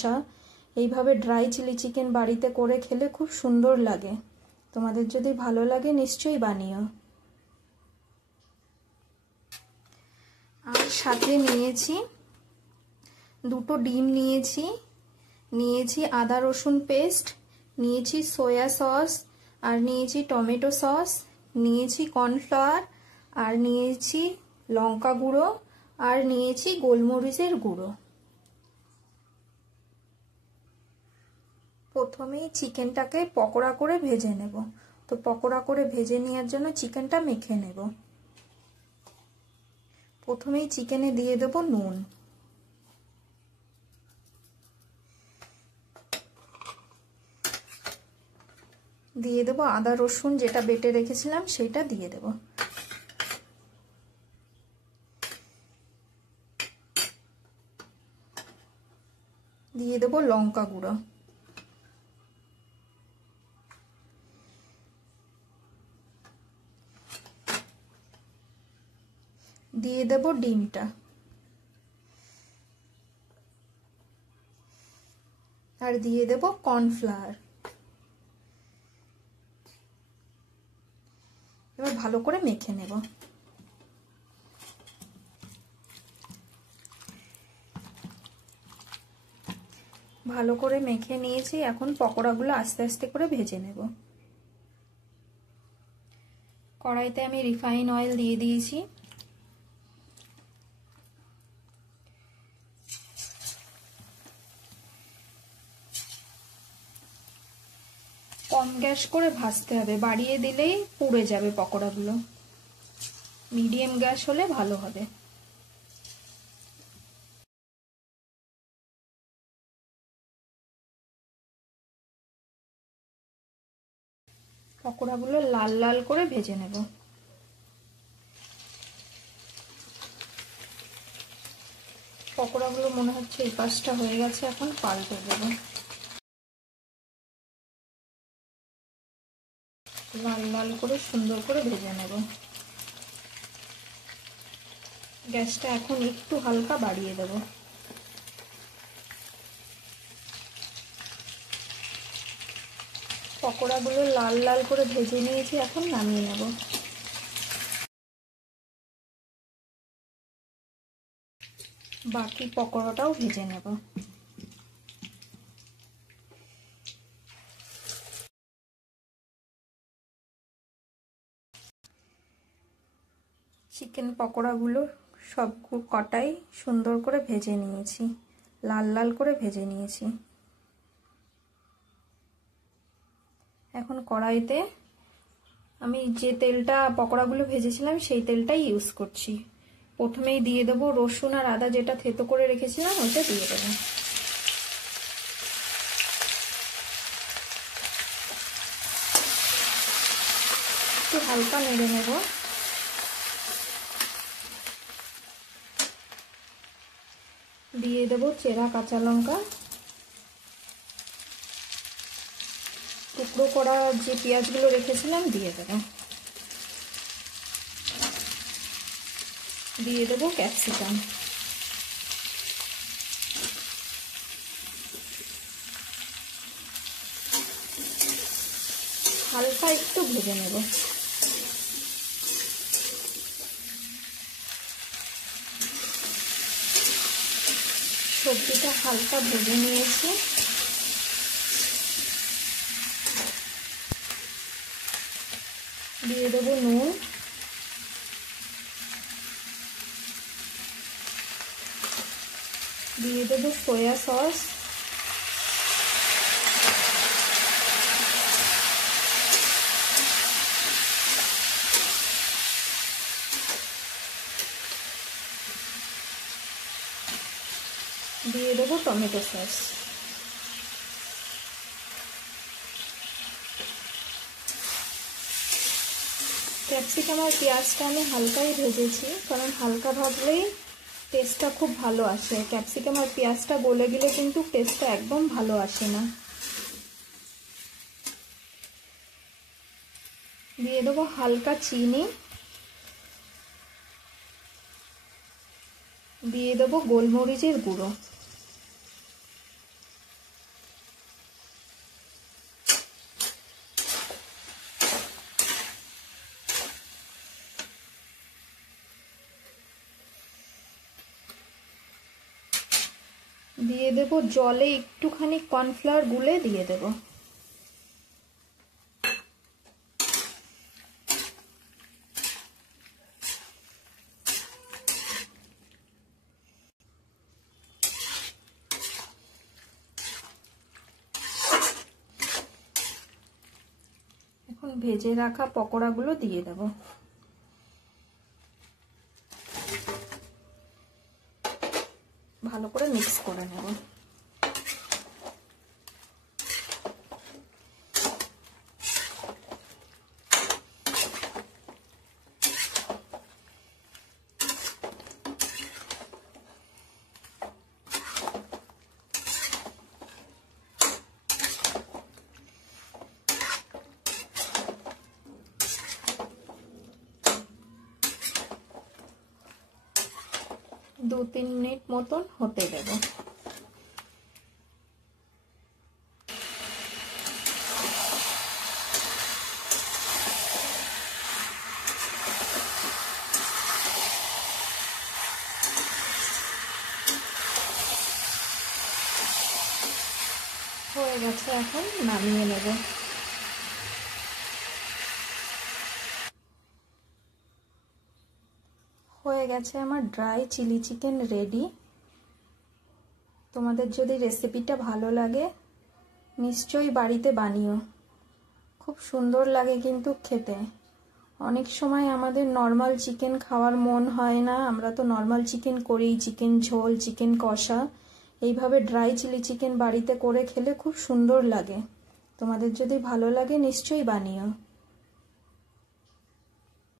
কষা। এইভাবে dry chilli chicken বাড়িতে করে খেলে খুব সুন্দর লাগে। তোমাদের যদি ভালো লাগে নিশ্চয়ই বানিও। আর সাথে নিয়েছি দুটো ডিম, নিয়েছি আদা রসুন পেস্ট, নিয়েছি সয়া সস, আর নিয়েছি টমেটো সস, নিয়েছি কর্নফ্লাওয়ার, আর নিয়েছি লঙ্কা গুঁড়ো, আর নিয়েছি গোলমরিচের গুঁড়ো। প্রথমেই চিকেনটাকে পকোড়া করে ভেজে নেব। তো পকোড়া করে ভেজে নেওয়ার জন্য চিকেনটা মেখে নেব। প্রথমেই চিকেনে দিয়ে দেব নুন, দিয়ে দেব আদা রসুন যেটা বেটে রেখেছিলাম সেটা দিয়ে দেব, দিয়ে দেব লঙ্কা গুঁড়ো, দিয়ে দেব ডিমটা, আর দিয়ে দেব কর্নফ্লাওয়ার। এবার ভালো করে মেখে নেব। ভালো করে মেখে নিয়েছি, এখন পকোড়াগুলো আস্তে আস্তে করে ভেজে নেব। কড়াইতে আমি রিফাইন অয়েল দিয়ে দিয়েছি। কম গ্যাস করে ভাজতে হবে, বাড়িয়ে দিলেই পুড়ে যাবে পকোড়াগুলো। মিডিয়াম গ্যাস হলে ভালো হবে। পকোড়াগুলো লাল লাল করে ভেজে নেব। পকোড়াগুলো মনে হচ্ছে এই পাশটা হয়ে গেছে, এখন পাল্টে দেব। লাল লাল করে সুন্দর করে ভেজে নেব। গ্যাসটা এখন একটু হালকা বাড়িয়ে দেব। পকোড়াগুলো লাল লাল করে ভেজে নিয়েছি, এখন নামিয়ে নেব। বাকি পকোড়াটাও ভেজে নেব। চিকেন পকোড়াগুলো সব কটাই সুন্দর করে ভেজে নিয়েছি, লাল লাল করে ভেজে নিয়েছি। এখন কড়াইতে আমি যে তেলটা পকোড়াগুলো ভেজেছিলাম সেই তেলটাই ইউজ করছি। প্রথমেই দিয়ে দেবো রসুন আর আদা যেটা থেতো করে রেখেছিলাম, ওটা দিয়ে দেবো। একটু হালকা নেড়ে নেব। দিয়ে দেবো চেরা কাঁচা লঙ্কা, টুকরো করা যে পেঁয়াজগুলো রেখেছিলাম দিয়ে দেবো, দিয়ে দেবো ক্যাপসিকাম, হালকা একটু ভেজে নেব। সবজিটা হালকা ভেজে নিয়েছি। দিয়ে দেবো নুন, দিয়ে দেবো সয়া সস, দিয়ে দেবো টমেটো সস। ক্যাপসিকাম আর পেঁয়াজটা আমি হালকাই ভেজেছি, কারণ হালকা ভাজলেই টেস্টটা খুব ভালো আসে। ক্যাপসিকাম আর পেঁয়াজটা গলে গেলে কিন্তু টেস্টটা একদম ভালো আসে না। দিয়ে দেবো হালকা চিনি, দিয়ে দেবো গোলমরিচের গুঁড়ো, দিয়ে দেব জলে একটুখানি কর্নফ্লাওয়ার গুলে দিয়ে দেব। এখন ভেজে রাখা পকোড়াগুলো দিয়ে দেব। ভালো করে মিক্স করে নেব। दो तीन मिनट मतन होते देव। হয়ে গেছে, এখন নামিয়ে নেব। হয়ে গেছে আমার ড্রাই চিলি চিকেন রেডি। তোমাদের যদি রেসিপিটা ভালো লাগে নিশ্চয়ই বাড়িতে বানিও, খুব সুন্দর লাগে কিন্তু খেতে। অনেক সময় আমাদের নর্মাল চিকেন খাওয়ার মন হয় না, আমরা তো নর্মাল চিকেন করি, চিকেন ঝোল, চিকেন কষা। এইভাবে ড্রাই চিলি চিকেন বাড়িতে করে খেলে খুব সুন্দর লাগে। তোমাদের যদি ভালো লাগে নিশ্চয়ই বানিও।